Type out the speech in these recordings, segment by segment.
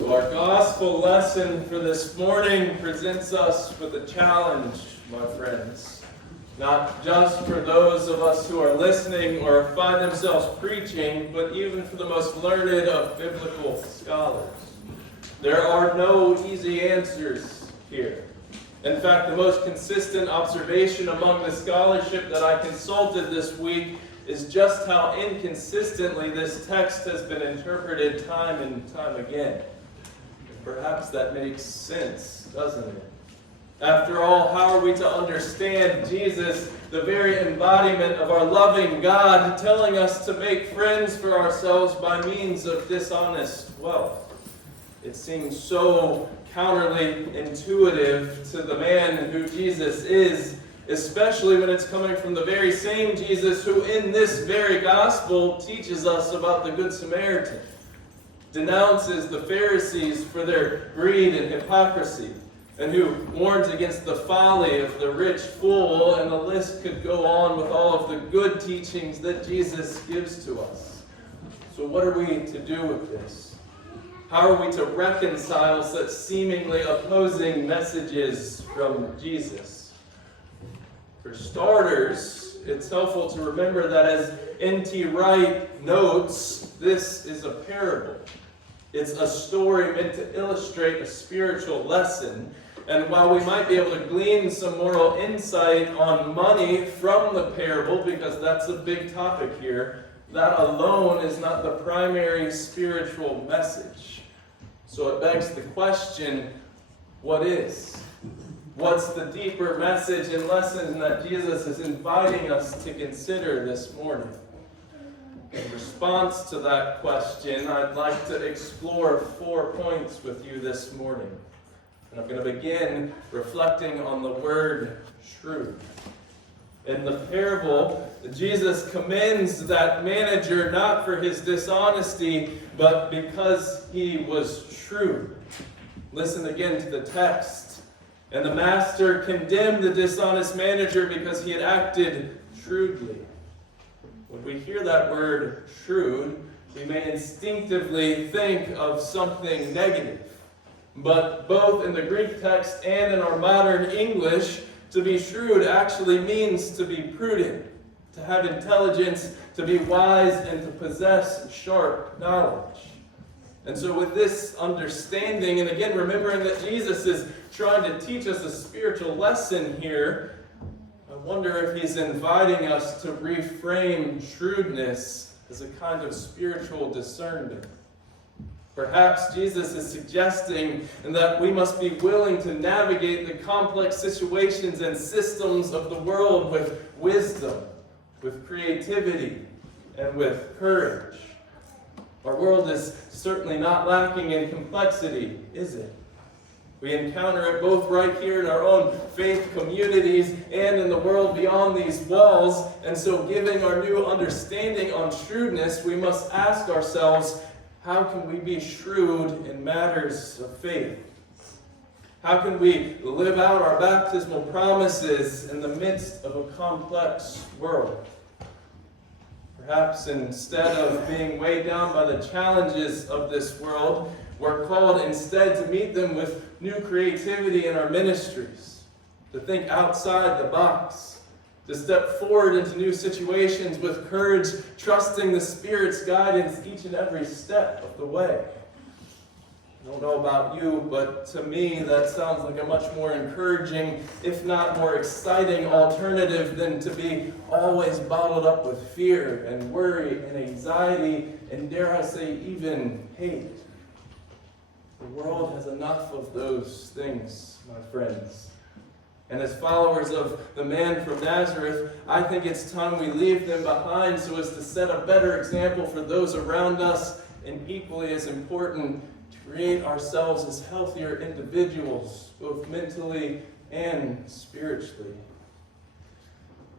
So our gospel lesson for this morning presents us with a challenge, my friends. Not just for those of us who are listening or find themselves preaching, but even for the most learned of biblical scholars. There are no easy answers here. In fact, the most consistent observation among the scholarship that I consulted this week is just how inconsistently this text has been interpreted time and time again. Perhaps that makes sense, doesn't it? After all, how are we to understand Jesus, the very embodiment of our loving God, telling us to make friends for ourselves by means of dishonest wealth? It seems so counterly intuitive to the man who Jesus is, especially when it's coming from the very same Jesus who in this very gospel teaches us about the Good Samaritan, denounces the Pharisees for their greed and hypocrisy, and who warns against the folly of the rich fool, and the list could go on with all of the good teachings that Jesus gives to us. So what are we to do with this? How are we to reconcile such seemingly opposing messages from Jesus? For starters, it's helpful to remember that as N.T. Wright notes, this is a parable. It's a story meant to illustrate a spiritual lesson. And while we might be able to glean some moral insight on money from the parable, because that's a big topic here, that alone is not the primary spiritual message. So it begs the question, what is? What's the deeper message and lesson that Jesus is inviting us to consider this morning? In response to that question, I'd like to explore 4 points with you this morning. And I'm going to begin reflecting on the word shrewd. In the parable, Jesus commends that manager not for his dishonesty, but because he was shrewd. Listen again to the text. And the master condemned the dishonest manager because he had acted shrewdly. When we hear that word shrewd, we may instinctively think of something negative. But both in the Greek text and in our modern English, to be shrewd actually means to be prudent, to have intelligence, to be wise, and to possess sharp knowledge. And so with this understanding, and again remembering that Jesus is trying to teach us a spiritual lesson here, I wonder if he's inviting us to reframe shrewdness as a kind of spiritual discernment. Perhaps Jesus is suggesting that we must be willing to navigate the complex situations and systems of the world with wisdom, with creativity, and with courage. Our world is certainly not lacking in complexity, is it? We encounter it both right here in our own faith communities and in the world beyond these walls. And so, giving our new understanding on shrewdness, we must ask ourselves, how can we be shrewd in matters of faith? How can we live out our baptismal promises in the midst of a complex world? Perhaps instead of being weighed down by the challenges of this world, we're called instead to meet them with new creativity in our ministries, to think outside the box, to step forward into new situations with courage, trusting the Spirit's guidance each and every step of the way. I don't know about you, but to me that sounds like a much more encouraging, if not more exciting alternative than to be always bottled up with fear and worry and anxiety and, dare I say, even hate. The world has enough of those things, my friends. And as followers of the man from Nazareth, I think it's time we leave them behind so as to set a better example for those around us, and equally as important, to create ourselves as healthier individuals, both mentally and spiritually.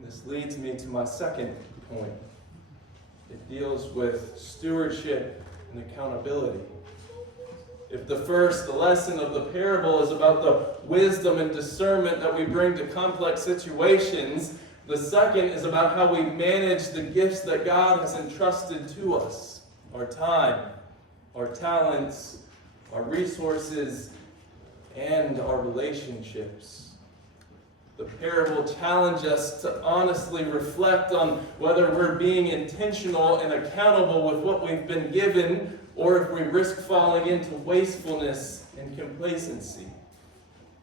This leads me to my second point. It deals with stewardship and accountability. If the first, the lesson of the parable, is about the wisdom and discernment that we bring to complex situations, the second is about how we manage the gifts that God has entrusted to us. Our time, our talents, our resources, and our relationships. The parable challenges us to honestly reflect on whether we're being intentional and accountable with what we've been given, or if we risk falling into wastefulness and complacency.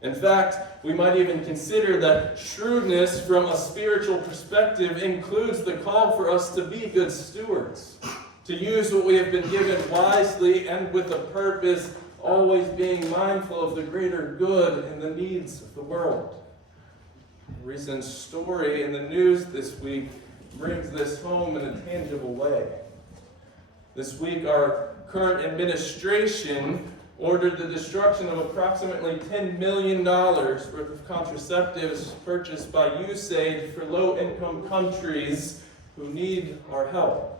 In fact, we might even consider that shrewdness from a spiritual perspective includes the call for us to be good stewards, to use what we have been given wisely and with a purpose, always being mindful of the greater good and the needs of the world. A recent story in the news this week brings this home in a tangible way. This week, our current administration ordered the destruction of approximately $10 million worth of contraceptives purchased by USAID for low-income countries who need our help.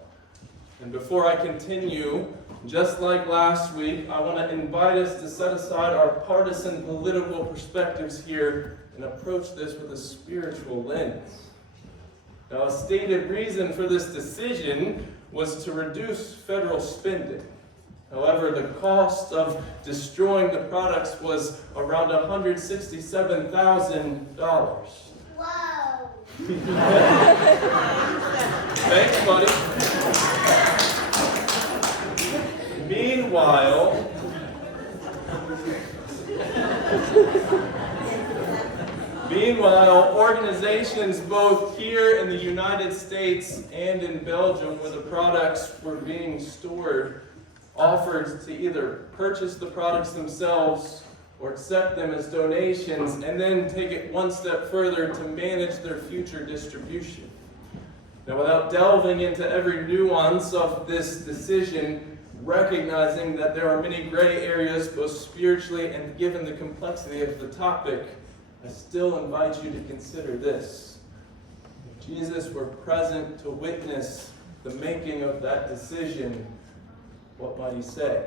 And before I continue, just like last week, I want to invite us to set aside our partisan political perspectives here and approach this with a spiritual lens. Now, a stated reason for this decision was to reduce federal spending. However, the cost of destroying the products was around $167,000. Wow! Thanks, buddy. Meanwhile, organizations both here in the United States and in Belgium, where the products were being stored, offered to either purchase the products themselves or accept them as donations and then take it one step further to manage their future distribution. Now, without delving into every nuance of this decision, recognizing that there are many gray areas both spiritually and given the complexity of the topic, I still invite you to consider this. If Jesus were present to witness the making of that decision, what might he say?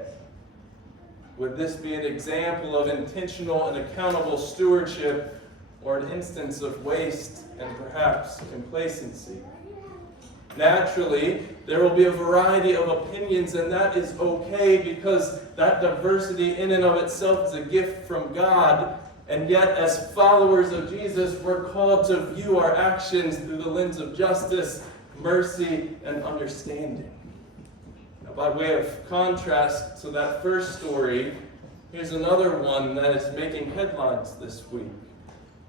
Would this be an example of intentional and accountable stewardship, or an instance of waste and perhaps complacency? Naturally, there will be a variety of opinions, and that is okay, because that diversity in and of itself is a gift from God. And yet, as followers of Jesus, we're called to view our actions through the lens of justice, mercy, and understanding. Now, by way of contrast to that first story, here's another one that is making headlines this week.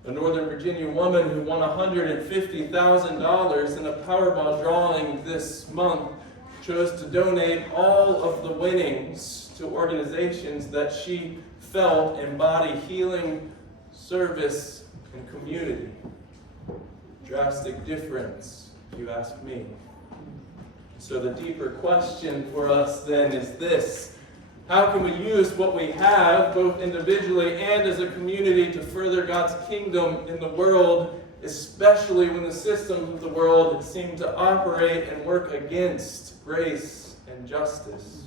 A Northern Virginia woman who won $150,000 in a Powerball drawing this month chose to donate all of the winnings to organizations that she felt embody healing, service, and community. Drastic difference, if you ask me. So the deeper question for us then is this: how can we use what we have, both individually and as a community, to further God's kingdom in the world, especially when the systems of the world seem to operate and work against grace and justice?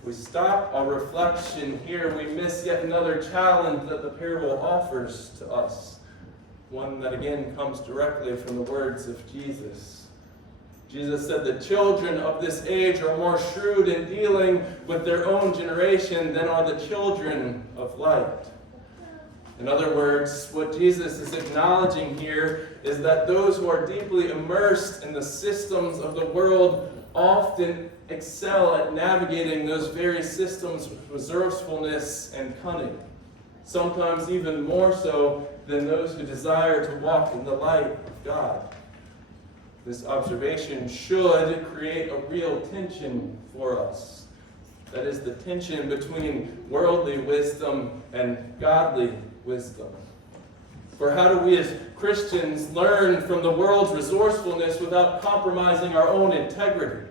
If we stop our reflection here, we miss yet another challenge that the parable offers to us. One that again comes directly from the words of Jesus. Jesus said the children of this age are more shrewd in dealing with their own generation than are the children of light. In other words, what Jesus is acknowledging here is that those who are deeply immersed in the systems of the world often excel at navigating those very systems with resourcefulness and cunning, sometimes even more so than those who desire to walk in the light of God. This observation should create a real tension for us. That is, the tension between worldly wisdom and godly wisdom. For how do we as Christians learn from the world's resourcefulness without compromising our own integrity?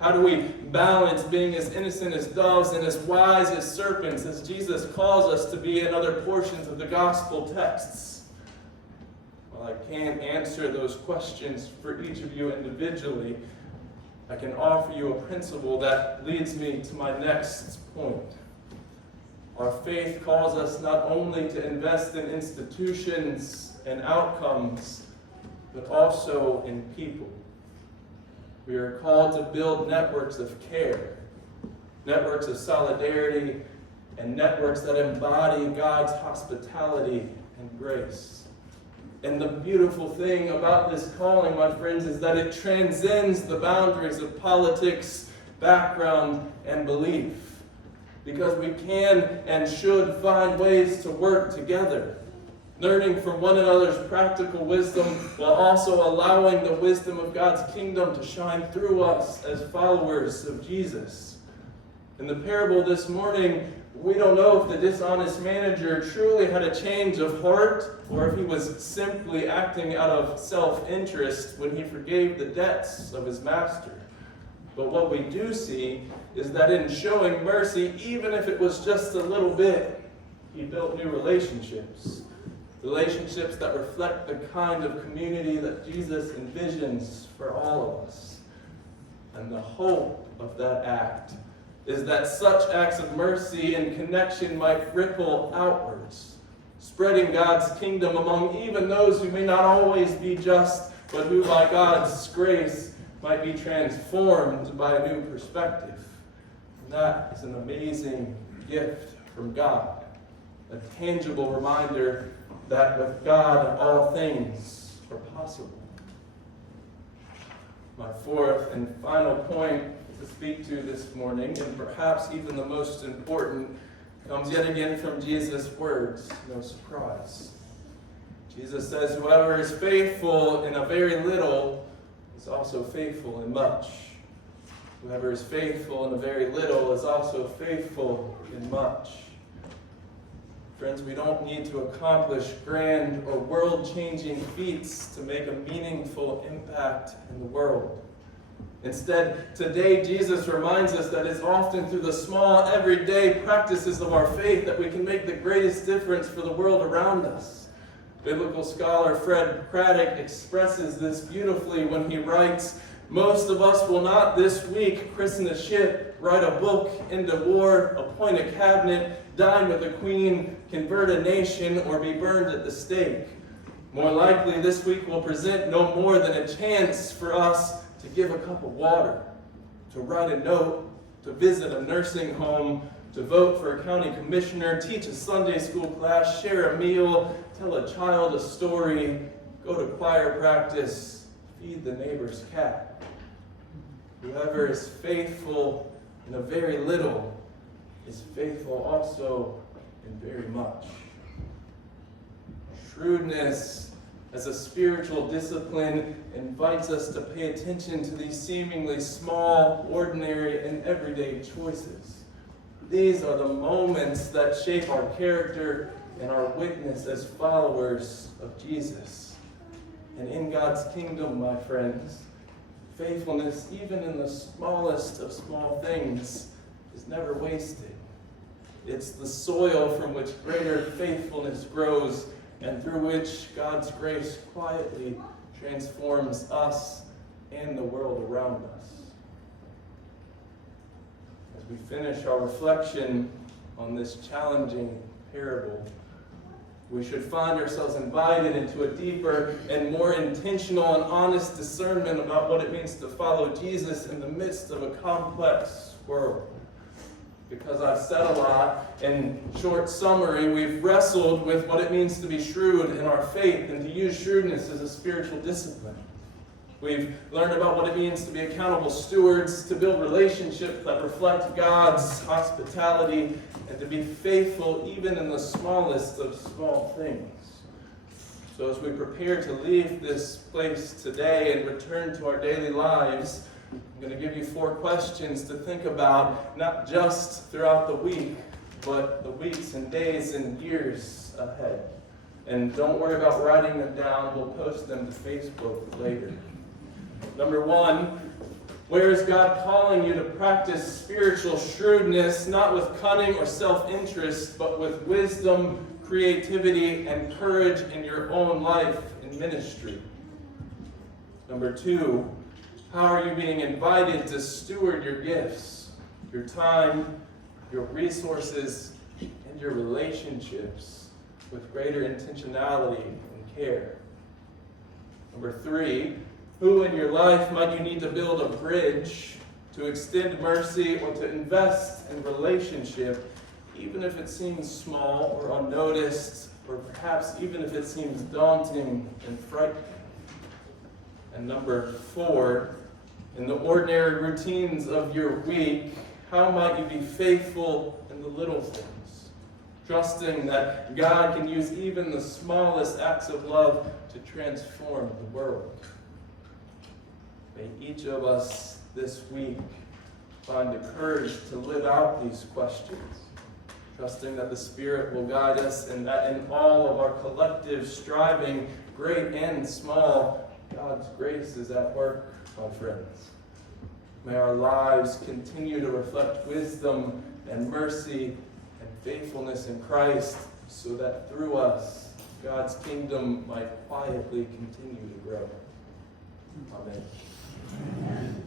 How do we balance being as innocent as doves and as wise as serpents, as Jesus calls us to be in other portions of the gospel texts? While I can't answer those questions for each of you individually, I can offer you a principle that leads me to my next point. Our faith calls us not only to invest in institutions and outcomes, but also in people. We are called to build networks of care, networks of solidarity, and networks that embody God's hospitality and grace. And the beautiful thing about this calling, my friends, is that it transcends the boundaries of politics, background, and belief. Because we can and should find ways to work together, learning from one another's practical wisdom while also allowing the wisdom of God's kingdom to shine through us as followers of Jesus. In the parable this morning, we don't know if the dishonest manager truly had a change of heart or if he was simply acting out of self-interest when he forgave the debts of his master. But what we do see is that in showing mercy, even if it was just a little bit, he built new relationships. Relationships that reflect the kind of community that Jesus envisions for all of us. And the hope of that act is that such acts of mercy and connection might ripple outwards, spreading God's kingdom among even those who may not always be just, but who by God's grace might be transformed by a new perspective. And that is an amazing gift from God, a tangible reminder that with God all things are possible. My fourth and final point to speak to this morning, and perhaps even the most important, comes yet again from Jesus' words. No surprise. Jesus says, "Whoever is faithful in a very little is also faithful in much. Whoever is faithful in a very little is also faithful in much." Friends, we don't need to accomplish grand or world-changing feats to make a meaningful impact in the world. Instead, today Jesus reminds us that it's often through the small, everyday practices of our faith that we can make the greatest difference for the world around us. Biblical scholar Fred Craddock expresses this beautifully when he writes, "Most of us will not this week christen a ship, write a book, end a war, appoint a cabinet, dine with a queen, convert a nation, or be burned at the stake. More likely, this week will present no more than a chance for us to give a cup of water, to write a note, to visit a nursing home, to vote for a county commissioner, teach a Sunday school class, share a meal, tell a child a story, go to choir practice, feed the neighbor's cat. Whoever is faithful in a very little is faithful also in very much." Shrewdness as a spiritual discipline invites us to pay attention to these seemingly small, ordinary, and everyday choices. These are the moments that shape our character and our witness as followers of Jesus. And in God's kingdom, my friends, faithfulness, even in the smallest of small things, is never wasted. It's the soil from which greater faithfulness grows and through which God's grace quietly transforms us and the world around us. As we finish our reflection on this challenging parable, we should find ourselves invited into a deeper and more intentional and honest discernment about what it means to follow Jesus in the midst of a complex world. Because I've said a lot, in short summary, we've wrestled with what it means to be shrewd in our faith and to use shrewdness as a spiritual discipline. We've learned about what it means to be accountable stewards, to build relationships that reflect God's hospitality, and to be faithful even in the smallest of small things. So as we prepare to leave this place today and return to our daily lives, I'm going to give you 4 questions to think about, not just throughout the week, but the weeks and days and years ahead. And don't worry about writing them down. We'll post them to Facebook later. Number 1, where is God calling you to practice spiritual shrewdness, not with cunning or self-interest, but with wisdom, creativity, and courage in your own life and ministry? Number 2, how are you being invited to steward your gifts, your time, your resources, and your relationships with greater intentionality and care? Number 3, who in your life might you need to build a bridge to extend mercy, or to invest in relationship, even if it seems small or unnoticed, or perhaps even if it seems daunting and frightening. And number 4, in the ordinary routines of your week, how might you be faithful in the little things, trusting that God can use even the smallest acts of love to transform the world? May each of us this week find the courage to live out these questions, trusting that the Spirit will guide us and that in all of our collective striving, great and small, God's grace is at work, my friends. May our lives continue to reflect wisdom and mercy and faithfulness in Christ, so that through us, God's kingdom might quietly continue to grow. Amen.